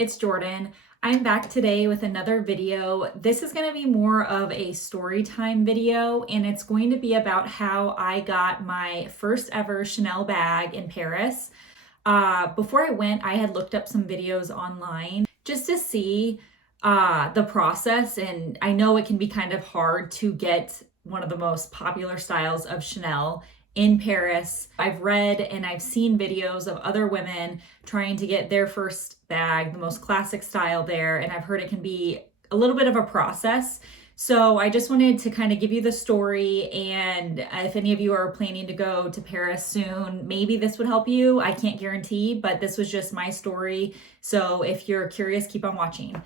it's Jordan. I'm back today with another video. This is going to be more of a story time video, and it's going to be about how I got my first ever Chanel bag in Paris. Before I went, I had looked up some videos online just to see the process, and I know it can be kind of hard to get one of the most popular styles of Chanel in Paris. I've read and I've seen videos of other women trying to get their first bag, the most classic style there, and I've heard it can be a little bit of a process. So I just wanted to kind of give you the story, and if any of you are planning to go to Paris soon, maybe this would help you. I can't guarantee, but this was just my story. So if you're curious, keep on watching.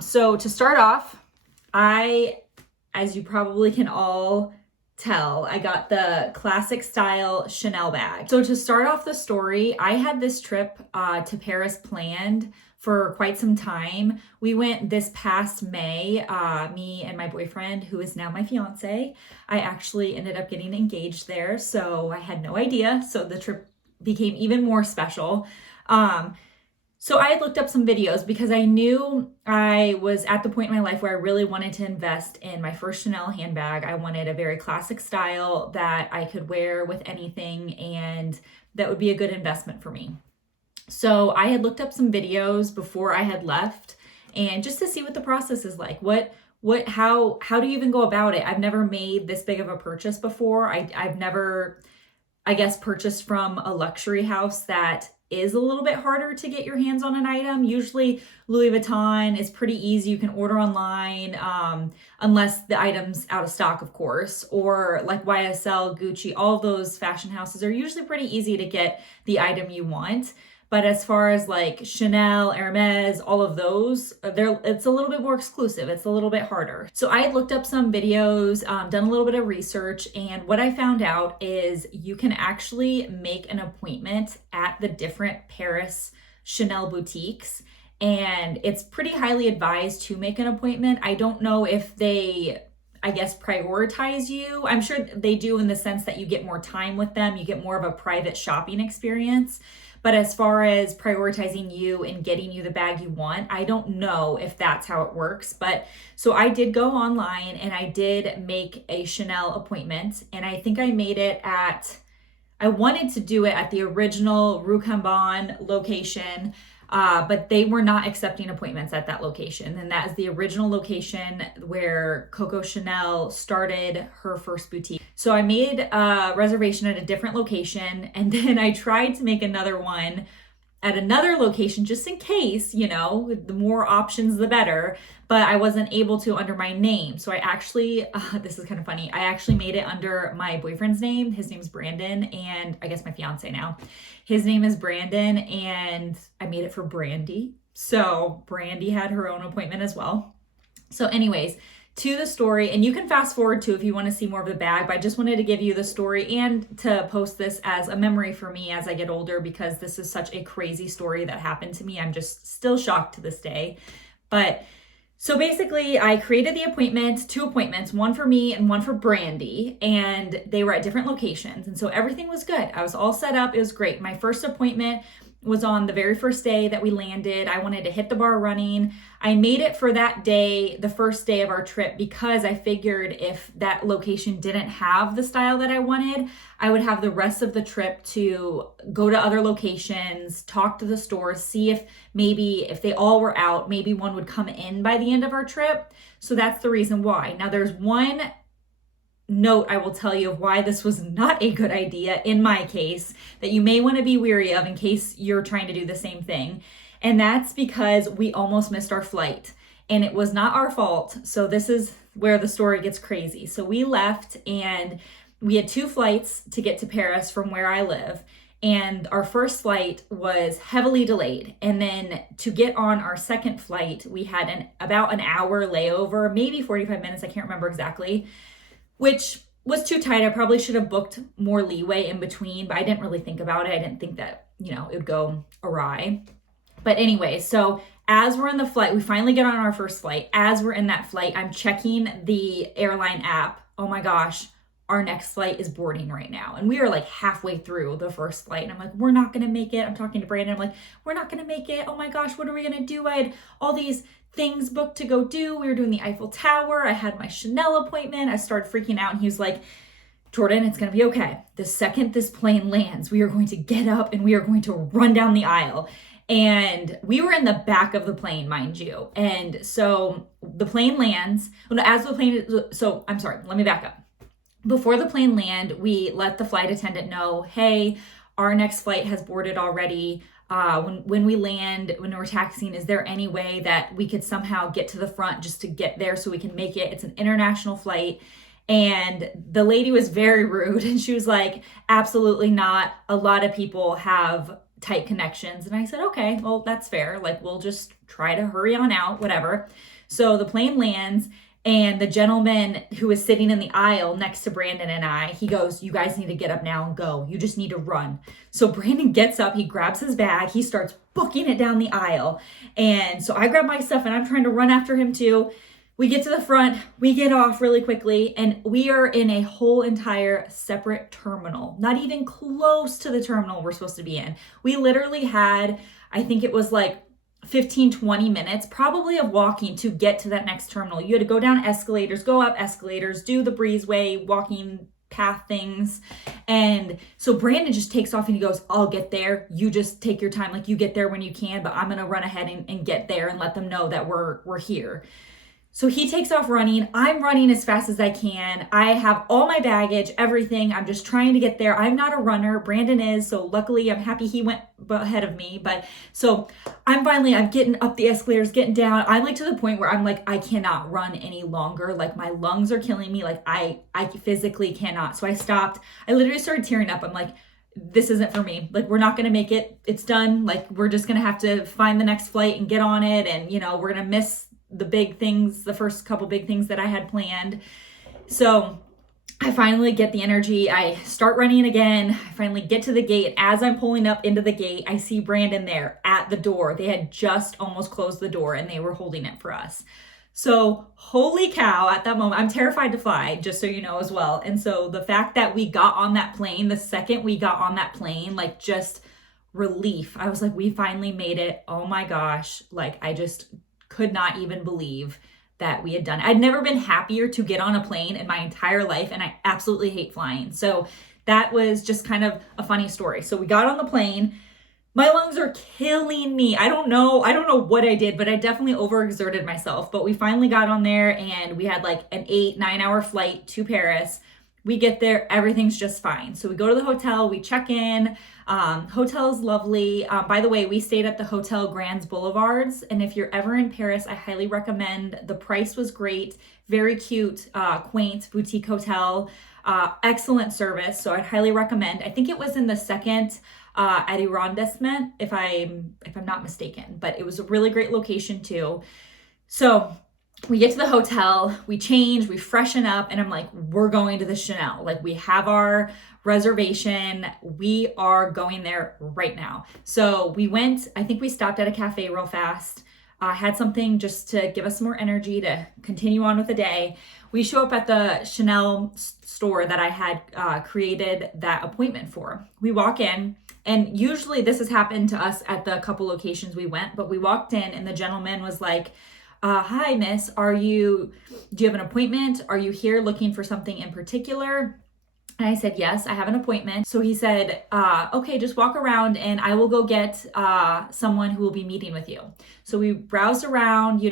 So to start off, as you probably can all tell, I got the classic style Chanel bag. So to start off the story, I had this trip to Paris planned for quite some time. We went this past May, me and my boyfriend, who is now my fiance. I actually ended up getting engaged there, so I had no idea. So the trip became even more special. So I had looked up some videos because I knew I was at the point in my life where I really wanted to invest in my first Chanel handbag. I wanted a very classic style that I could wear with anything and that would be a good investment for me. So I had looked up some videos before I had left, and just to see what the process is like. How do you even go about it? I've never made this big of a purchase before. I've never, I guess, purchased from a luxury house that is a little bit harder to get your hands on an item. Usually Louis Vuitton is pretty easy. You can order online, unless the item's out of stock, of course, or like YSL, Gucci, all those fashion houses are usually pretty easy to get the item you want. But as far as like Chanel, Hermes, all of those, it's a little bit more exclusive. It's a little bit harder. So I had looked up some videos, done a little bit of research, and what I found out is you can actually make an appointment at the different Paris Chanel boutiques, and it's pretty highly advised to make an appointment. I don't know if they, I guess, prioritize you. I'm sure they do in the sense that you get more time with them. You get more of a private shopping experience. But as far as prioritizing you and getting you the bag you want, I don't know if that's how it works. But so I did go online and I did make a Chanel appointment. And I think I made it I wanted to do it at the original Rue Cambon location, but they were not accepting appointments at that location. And that is the original location where Coco Chanel started her first boutique. So I made a reservation at a different location, and then I tried to make another one at another location just in case, the more options, the better. But I wasn't able to under my name. So I actually, this is kind of funny. I actually made it under my boyfriend's name. His name's Brandon, and I guess my fiance now. His name is Brandon, and I made it for Brandy. So Brandy had her own appointment as well. So anyways, to the story, and you can fast forward too if you want to see more of the bag, but I just wanted to give you the story and to post this as a memory for me as I get older, because this is such a crazy story that happened to me. I'm just still shocked to this day. But so basically I created the appointment, 2 appointments, one for me and one for Brandy, and they were at different locations. And so everything was good. I was all set up. It was great. My first appointment was on the very first day that we landed. I wanted to hit the bar running. I made it for that day, the first day of our trip, because I figured if that location didn't have the style that I wanted, I would have the rest of the trip to go to other locations, talk to the stores, see if maybe if they all were out, maybe one would come in by the end of our trip. So that's the reason why. Now there's one note I will tell you of why this was not a good idea in my case that you may want to be wary of in case you're trying to do the same thing. And that's because we almost missed our flight, and it was not our fault. So this is where the story gets crazy. So we left and we had 2 flights to get to Paris from where I live. And our first flight was heavily delayed. And then to get on our second flight, we had about an hour layover, maybe 45 minutes. I can't remember exactly, which was too tight. I probably should have booked more leeway in between, but I didn't really think about it. I didn't think that, it would go awry. But anyway, so as we're in the flight, we finally get on our first flight. As we're in that flight, I'm checking the airline app. Oh my gosh, our next flight is boarding right now. And we are like halfway through the first flight. And I'm like, we're not going to make it. I'm talking to Brandon. I'm like, we're not going to make it. Oh my gosh, what are we going to do? I had all these things booked to go do. We were doing the Eiffel Tower. I had my Chanel appointment. I started freaking out. And he was like, Jordan, it's going to be okay. The second this plane lands, we are going to get up and we are going to run down the aisle. And we were in the back of the plane, mind you. And so the plane lands. I'm sorry, let me back up. Before the plane land, we let the flight attendant know, hey, our next flight has boarded already. When we land, when we're taxiing, is there any way that we could somehow get to the front just to get there so we can make it? It's an international flight. And the lady was very rude and she was like, absolutely not. A lot of people have tight connections. And I said, okay, well, that's fair. Like, we'll just try to hurry on out, whatever. So the plane lands. And the gentleman who was sitting in the aisle next to Brandon and I, he goes, you guys need to get up now and go. You just need to run. So Brandon gets up, he grabs his bag, he starts booking it down the aisle. And so I grab my stuff and I'm trying to run after him too. We get to the front, we get off really quickly, and we are in a whole entire separate terminal, not even close to the terminal we're supposed to be in. We literally had, I think it was like 15, 20 minutes probably of walking to get to that next terminal. You had to go down escalators, go up escalators, do the breezeway, walking path things. And so Brandon just takes off and he goes, I'll get there. You just take your time. Like, you get there when you can, but I'm going to run ahead and get there and let them know that we're here. So he takes off running. I'm running as fast as I can. I have all my baggage, everything. I'm just trying to get there. I'm not a runner. Brandon is. So luckily I'm happy he went ahead of me. But so I'm getting up the escalators, getting down. I'm like to the point where I'm like, I cannot run any longer. Like, my lungs are killing me. Like, I physically cannot. So I stopped. I literally started tearing up. I'm like, this isn't for me. Like, we're not going to make it. It's done. Like, we're just going to have to find the next flight and get on it. And, we're going to miss the big things, the first couple big things that I had planned. So I finally get the energy. I start running again. I finally get to the gate. As I'm pulling up into the gate, I see Brandon there at the door. They had just almost closed the door and they were holding it for us. So holy cow, at that moment, I'm terrified to fly, just so you know as well. And so the fact that we got on that plane, the second we got on that plane, like, just relief. I was like, we finally made it. Oh my gosh. Like, I just could not even believe that we had done it. I'd never been happier to get on a plane in my entire life, and I absolutely hate flying. So that was just kind of a funny story. So we got on the plane. My lungs are killing me. I don't know what I did, but I definitely overexerted myself. But we finally got on there and we had like an 8-9 hour flight to Paris. We get there, everything's just fine. So we go to the hotel, we check in. Hotel is lovely. By the way, we stayed at the Hotel Grands Boulevards. And if you're ever in Paris, I highly recommend. The price was great, very cute, quaint boutique hotel, excellent service. So I'd highly recommend. I think it was in the second arrondissement, if I'm not mistaken, but it was a really great location too. So we get to the hotel, we change, we freshen up, and I'm like, we're going to the Chanel. Like, we have our reservation. We are going there right now. So we went, I think we stopped at a cafe real fast, had something just to give us some more energy to continue on with the day. We show up at the Chanel store that I had created that appointment for. We walk in, and usually this has happened to us at the couple locations we went, but we walked in and the gentleman was like, hi, miss, do you have an appointment? Are you here looking for something in particular? And I said, yes, I have an appointment. So he said, okay, just walk around and I will go get someone who will be meeting with you. So we browsed around,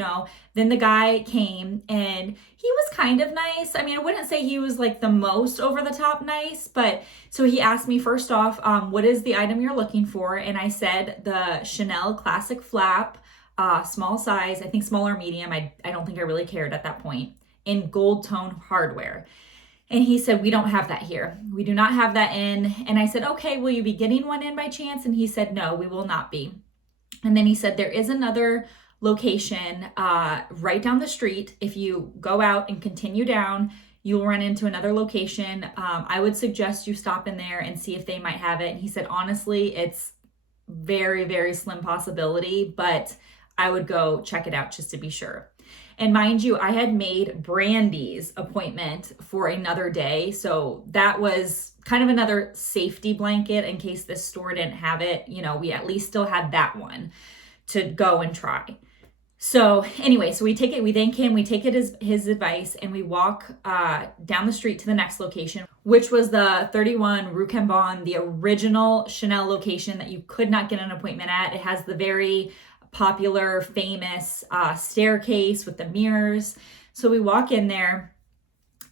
then the guy came and he was kind of nice. I mean, I wouldn't say he was like the most over the top nice, but so he asked me first off, what is the item you're looking for? And I said the Chanel Classic Flap, small size, I think small or medium. I don't think I really cared at that point, in gold tone hardware. And he said, we don't have that here. We do not have that in. And I said, okay, will you be getting one in by chance? And he said, no, we will not be. And then he said, there is another location right down the street. If you go out and continue down, you'll run into another location. I would suggest you stop in there and see if they might have it. And he said, honestly, it's very, very slim possibility, but I would go check it out just to be sure. And mind you, I had made Brandy's appointment for another day. So that was kind of another safety blanket in case this store didn't have it. You know, we at least still had that one to go and try. So anyway, so we take it as his advice, and we walk down the street to the next location, which was the 31 Rue Cambon, the original Chanel location that you could not get an appointment at. It has the very popular, famous staircase with the mirrors. So we walk in there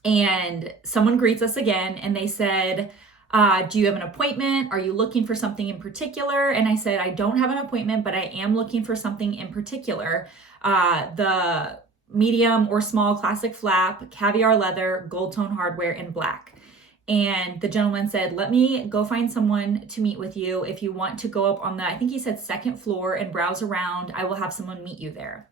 and someone greets us again, and they said, do you have an appointment? Are you looking for something in particular? And I said, I don't have an appointment, but I am looking for something in particular. The medium or small classic flap, caviar leather, gold tone hardware, in black. And the gentleman said, let me go find someone to meet with you. If you want to go up on the, I think he said second floor, and browse around, I will have someone meet you there.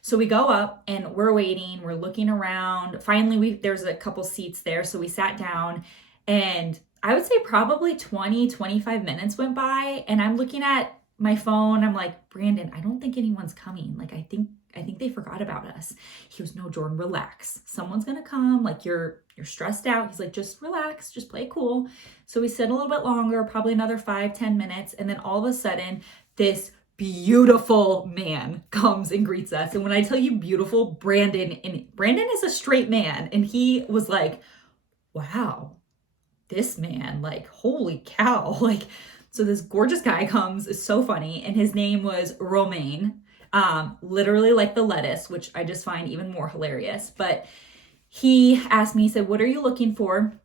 So we go up and we're waiting, we're looking around. Finally, there's a couple seats there. So we sat down, and I would say probably 20, 25 minutes went by, and I'm looking at my phone. I'm like, Brandon, I don't think anyone's coming. Like, I think they forgot about us. He goes, no, Jordan, relax. Someone's going to come. Like, you're stressed out. He's like, just relax, just play cool. So we sit a little bit longer, probably another 5-10 minutes. And then all of a sudden, this beautiful man comes and greets us. And when I tell you beautiful, Brandon is a straight man. And he was like, wow, this man, like, holy cow. Like, so this gorgeous guy comes, is so funny. And his name was Romain, literally like the lettuce, which I just find even more hilarious. But he asked me, he said, what are you looking for?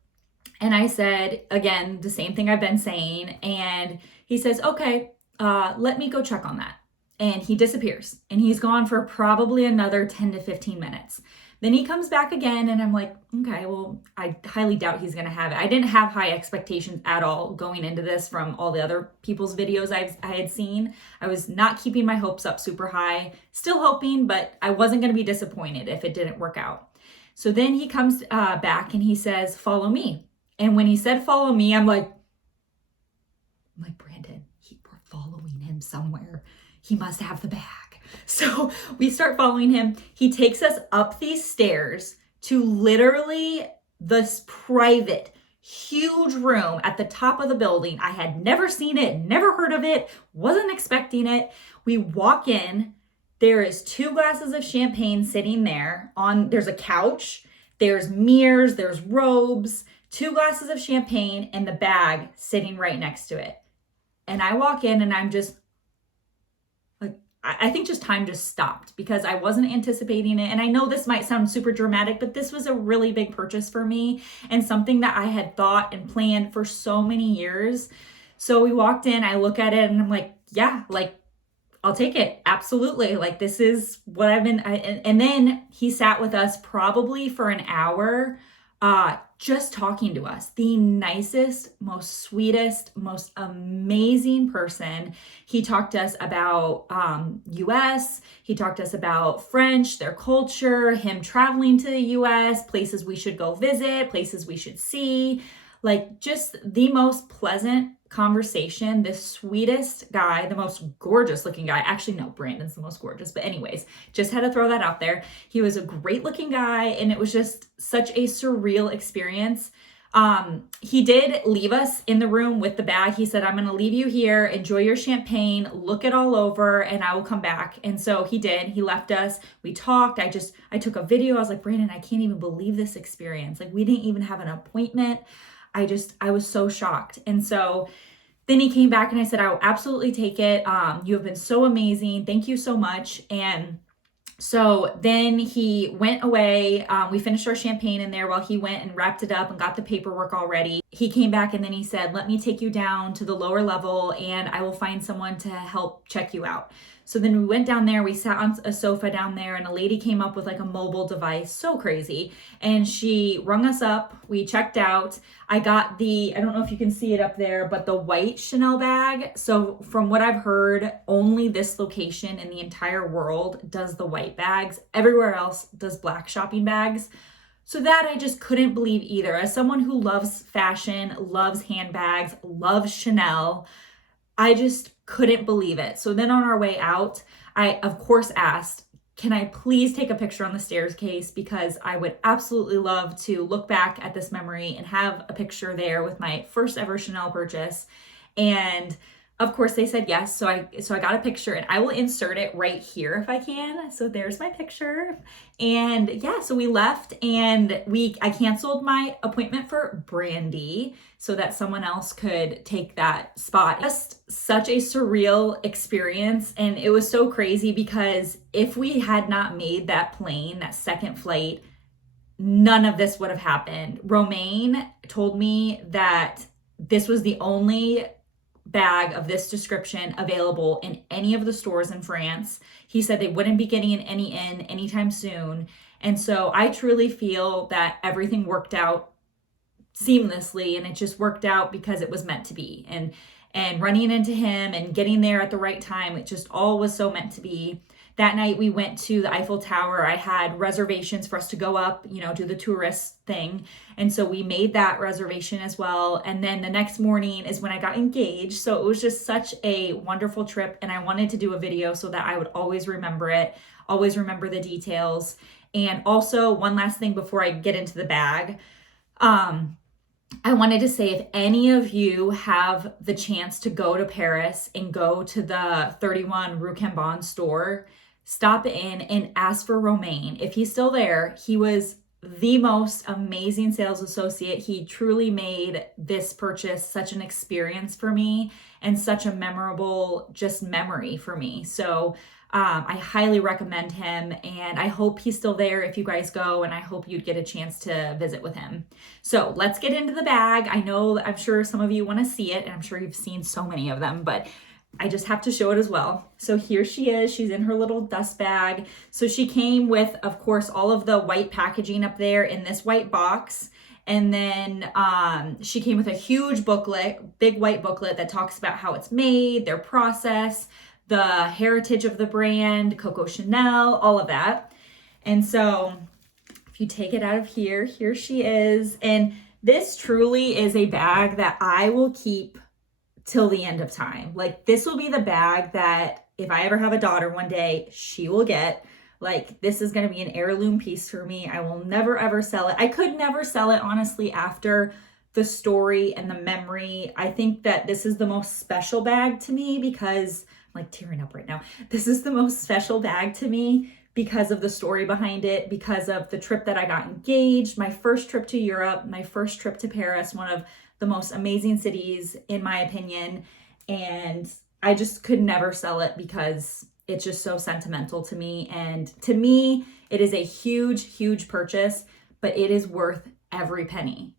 And I said, again, the same thing I've been saying. And he says, okay, let me go check on that. And he disappears, and he's gone for probably another 10 to 15 minutes. Then he comes back again, and I'm like, okay, well, I highly doubt he's going to have it. I didn't have high expectations at all going into this from all the other people's videos I had seen. I was not keeping my hopes up super high, still hoping, but I wasn't going to be disappointed if it didn't work out. So then he comes back and he says, follow me. And when he said, follow me, I'm like, Brandon, we're following him somewhere. He must have the bag. So we start following him. He takes us up these stairs to literally this private, huge room at the top of the building. I had never seen it, never heard of it, wasn't expecting it. We walk in. There is 2 glasses of champagne sitting there. There's a couch, there's mirrors, there's robes, 2 glasses of champagne, and the bag sitting right next to it. And I walk in, and I'm just like, I think just time just stopped because I wasn't anticipating it. And I know this might sound super dramatic, but this was a really big purchase for me and something that I had thought and planned for so many years. So we walked in, I look at it, and I'm like, yeah, like, I'll take it. Absolutely. Like, this is what I've been. And then he sat with us probably for an hour, just talking to us. The nicest, most sweetest, most amazing person. He talked to us about US. He talked to us about French, their culture, him traveling to the US, places we should go visit, places we should see. Like, just the most pleasant conversation. The sweetest guy, the most gorgeous looking guy. Actually, no, Brandon's the most gorgeous. But anyways, just had to throw that out there. He was a great looking guy, and it was just such a surreal experience. He did leave us in the room with the bag. He said, I'm going to leave you here. Enjoy your champagne. Look it all over, and I will come back. And so he did. He left us. We talked. I took a video. I was like, Brandon, I can't even believe this experience. Like, we didn't even have an appointment. I was so shocked. And so then he came back, and I said, I will absolutely take it. You have been so amazing. Thank you so much. And so then he went away. We finished our champagne in there while he went and wrapped it up and got the paperwork all ready. He came back, and then he said, let me take you down to the lower level, and I will find someone to help check you out. So then we went down there, we sat on a sofa down there, and a lady came up with like a mobile device, so crazy. And she rung us up, we checked out. I got I don't know if you can see it up there, but the white Chanel bag. So from what I've heard, only this location in the entire world does the white bags. Everywhere else does black shopping bags. So that I just couldn't believe either. As someone who loves fashion, loves handbags, loves Chanel, I just couldn't believe it. So then on our way out, I, of course, asked, can I please take a picture on the staircase, because I would absolutely love to look back at this memory and have a picture there with my first ever Chanel purchase. And of course they said yes. So I got a picture, and I will insert it right here if I can. So there's my picture. And yeah, so we left, and I canceled my appointment for Brandy so that someone else could take that spot. Just such a surreal experience. And it was so crazy because if we had not made that plane, that second flight, none of this would have happened. Romain told me that this was the only bag of this description available in any of the stores in France. He said they wouldn't be getting any in anytime soon. And so I truly feel that everything worked out seamlessly, and it just worked out because it was meant to be. And running into him and getting there at the right time, it just all was so meant to be. That night we went to the Eiffel Tower. I had reservations for us to go up, do the tourist thing. And so we made that reservation as well. And then the next morning is when I got engaged. So it was just such a wonderful trip. And I wanted to do a video so that I would always remember it, always remember the details. And also, one last thing before I get into the bag, I wanted to say, if any of you have the chance to go to Paris and go to the 31 Rue Cambon store, stop in and ask for Romain. If he's still there, he was the most amazing sales associate. He truly made this purchase such an experience for me and such a memorable just memory for me. So I highly recommend him, and I hope he's still there if you guys go, and I hope you'd get a chance to visit with him. So let's get into the bag. I'm sure some of you want to see it, and I'm sure you've seen so many of them, but I just have to show it as well. So here she is. She's in her little dust bag. So she came with, of course, all of the white packaging up there in this white box. And then she came with a huge booklet, big white booklet that talks about how it's made, their process, the heritage of the brand, Coco Chanel, all of that. And so if you take it out of here, here she is. And this truly is a bag that I will keep till the end of time. Like, this will be the bag that if I ever have a daughter one day, she will get. Like, this is going to be an heirloom piece for me. I will never, ever sell it. I could never sell it, honestly, after the story and the memory. I think that this is the most special bag to me because I'm like tearing up right now. This is the most special bag to me because of the story behind it, because of the trip that I got engaged, my first trip to Europe, my first trip to Paris, one of the most amazing cities, in my opinion. And I just could never sell it because it's just so sentimental to me. And to me, it is a huge, huge purchase, but it is worth every penny.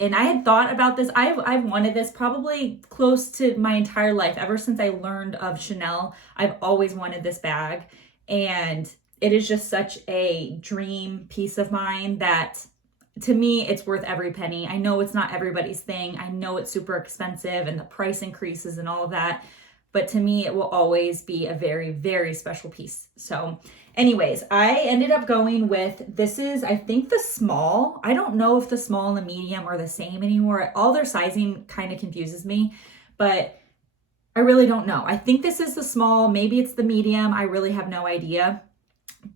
And I had thought about this. I've wanted this probably close to my entire life. Ever since I learned of Chanel, I've always wanted this bag. And it is just such a dream piece of mine that, to me, it's worth every penny. I know it's not everybody's thing. I know it's super expensive and the price increases and all of that. But to me, it will always be a very, very special piece. So anyways, I ended up going with, this is, I think, the small. I don't know if the small and the medium are the same anymore. All their sizing kind of confuses me, but I really don't know. I think this is the small. Maybe it's the medium. I really have no idea.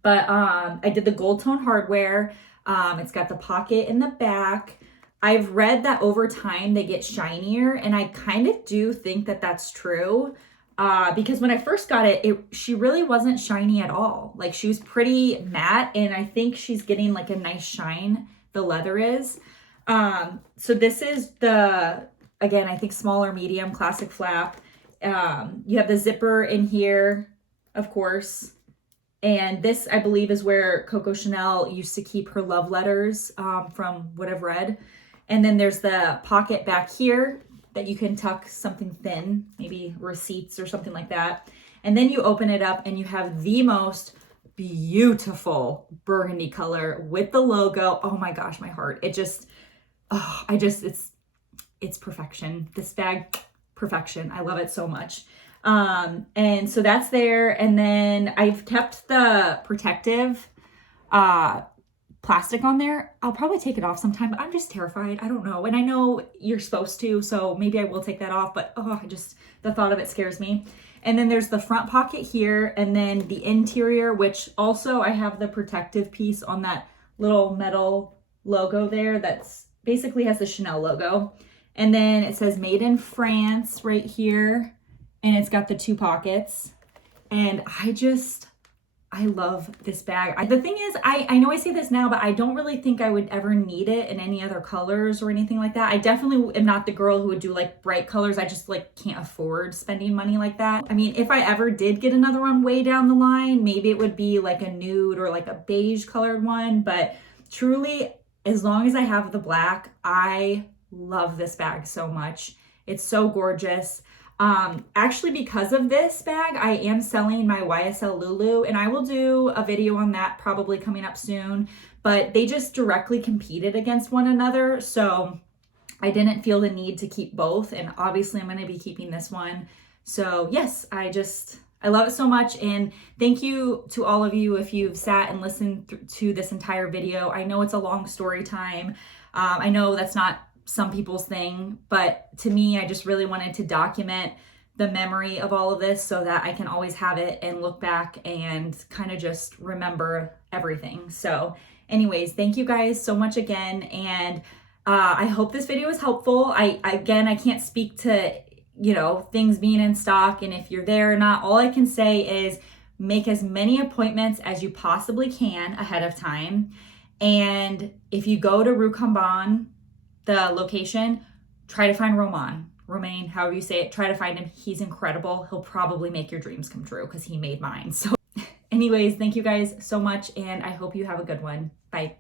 But I did the gold tone hardware. It's got the pocket in the back. I've read that over time they get shinier, and I kind of do think that that's true. Because when I first got it, she really wasn't shiny at all. Like, she was pretty matte, and I think she's getting like a nice shine, the leather is. So this is the, again, I think smaller, medium, classic flap. You have the zipper in here, of course. And this, I believe, is where Coco Chanel used to keep her love letters, from what I've read. And then there's the pocket back here that you can tuck something thin, maybe receipts or something like that. And then you open it up and you have the most beautiful burgundy color with the logo. Oh my gosh, my heart. It just, it's perfection. This bag, perfection. I love it so much. And so that's there. And then I've kept the protective, plastic on there. I'll probably take it off sometime, but I'm just terrified. I don't know. And I know you're supposed to, so maybe I will take that off, but the thought of it scares me. And then there's the front pocket here, and then the interior, which also I have the protective piece on that little metal logo there that's basically has the Chanel logo. And then it says made in France right here, and it's got the 2 pockets. And I love this bag. The thing is, I know I say this now, but I don't really think I would ever need it in any other colors or anything like that. I definitely am not the girl who would do like bright colors. I just like can't afford spending money like that. I mean, if I ever did get another one way down the line, maybe it would be like a nude or like a beige colored one. But truly, as long as I have the black, I love this bag so much. It's so gorgeous. Actually, because of this bag, I am selling my YSL Lulu, and I will do a video on that probably coming up soon, but they just directly competed against one another. So I didn't feel the need to keep both. And obviously I'm going to be keeping this one. So yes, I love it so much. And thank you to all of you if you've sat and listened to this entire video. I know it's a long story time. I know that's not some people's thing, but to me, I just really wanted to document the memory of all of this so that I can always have it and look back and kind of just remember everything. So anyways, thank you guys so much again. And I hope this video was helpful. I can't speak to, things being in stock and if you're there or not. All I can say is make as many appointments as you possibly can ahead of time. And if you go to Rue Cambon, the location, try to find Romain, however you say it, try to find him. He's incredible. He'll probably make your dreams come true because he made mine. So anyways, thank you guys so much, and I hope you have a good one. Bye.